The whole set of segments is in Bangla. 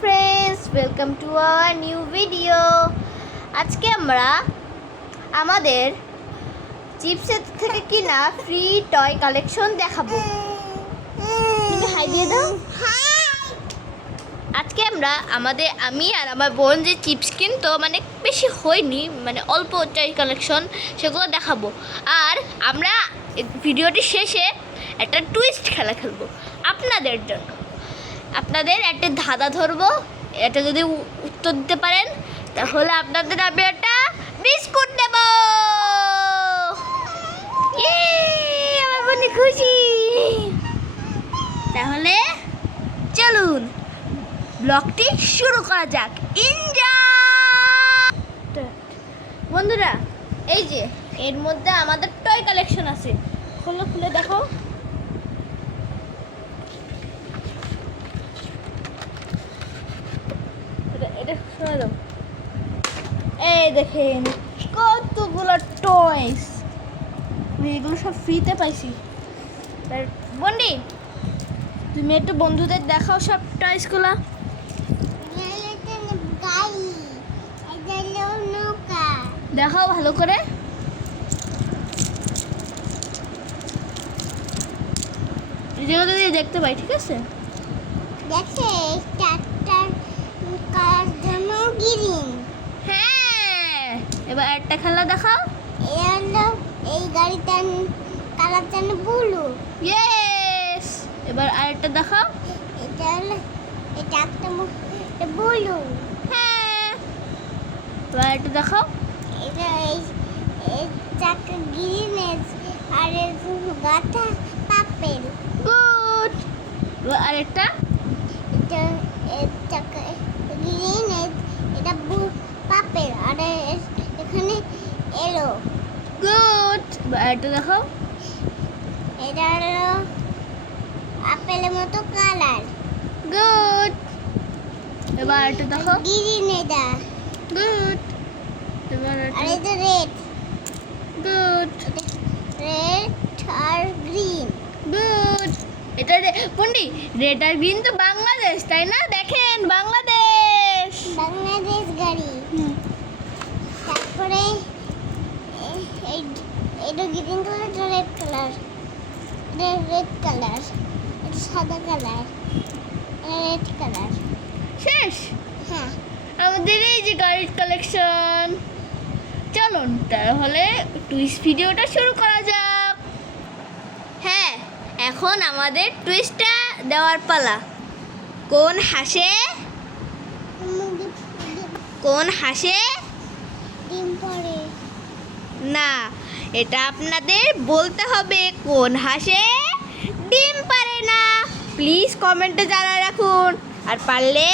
friends, welcome to our new video. আজকে আমরা আমাদের চিপসের থেকে কিনা ফ্রি টয় কালেকশন দেখাবো। তুমি হাই দিয়ে দাও। আজকে আমি আর আমার বোন যে চিপস কিনতো মানে বেশি হয়নি, মানে অল্প টয় কালেকশন সেগুলো দেখাবো। আর আমরা ভিডিওটি শেষে একটা টুইস্ট খেলা খেলবো আপনাদের জন্য। আপনাদের একটা ধাঁধা ধরবো, এটা যদি উত্তর দিতে পারেন তাহলে আপনাদের আমি একটা বিস্কুট দেব। আমার মনে খুশি। তাহলে চলুন ব্লগটি শুরু করা যাক। বন্ধুরা, এই যে এর মধ্যে আমাদের টয় কালেকশন আছে। খুলে দেখো। এটা শোনা দাও। এই দেখেন কতগুলো টয়স, এগুলো সব ফ্রিতে পাইছি। বন্ডি, তুমি একটু বন্ধুদের দেখাও সব টয়সগুলো। দেখাও ভালো করে। যেগুলো যদি দেখতে পাই, ঠিক আছে? দেখে গ্রিন। হ্যাঁ, এবার একটা খেলা দেখাও। এই গাড়িটার কালারটা ব্লু। ইয়েস। এবার আরেকটা দেখাও। এটা একটা ব্লু। হ্যাঁ, এবার একটা দেখাও। এটা এই চাকা গ্রিন আর গাটা পাপেল। গুড। এবার আরেকটা। এটা চাকা গ্রিন, এটা পাপেল আর এখানে এলো। গুড। এবার আরেকটা দেখাও। এটা হলো আপেলের মতো কালার। গুড। এবার আরেকটা দেখাও। গ্রিন এটা। গুড। এবার আর এটা রেড। গুড। রেড আর গ্রিন। গুড। এটা পন্ডি, রেড আর গ্রিন তো বাংলাদেশ, তাই না? দেখেন, বাংলাদেশ। বাংলাদেশ গাড়ি। তারপরে এটা গ্রিন কালার, এটা রেড কালার, এটা রেড কালার, এটা সাদা কালার, এটা রেড কালার। শেষ? হ্যাঁ। আমাদের এই যে গাড়ির কালেকশন। চলুন তাহলে টুইস্ট ভিডিওটা শুরু করা যাক। হ্যাঁ, এখন আমাদের টুইস্টটা দেওয়ার পালা। কোন হাসে? কোন হাসে? ডিম পড়ে। না, এটা আপনাদের বলতে হবে কোন হাসে ডিম পারে না। প্লিজ কমেন্টে জানায় রাখুন, আর পারলে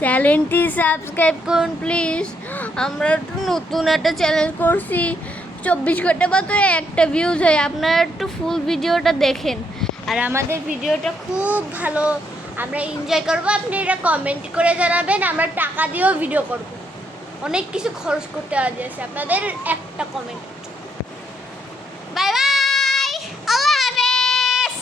চ্যানেলটি সাবস্ক্রাইব করুন প্লিজ। আমরা একটু নতুন একটা চ্যালেঞ্জ করছি, 24 ঘন্টা মাত্র একটা ভিউজ হয়। আপনারা একটু ফুল ভিডিওটা দেখেন, আর আমাদের ভিডিওটা খুব ভালো, আমরা এনজয় করবো। আপনি এটা কমেন্ট করে জানাবেন, আমরা টাকা দিয়েও ভিডিও করব। অনেক কিছু খরচ করতে রাজি আছে আপনাদের একটা কমেন্ট। বাই বাই, আল্লাহ হাফেজ।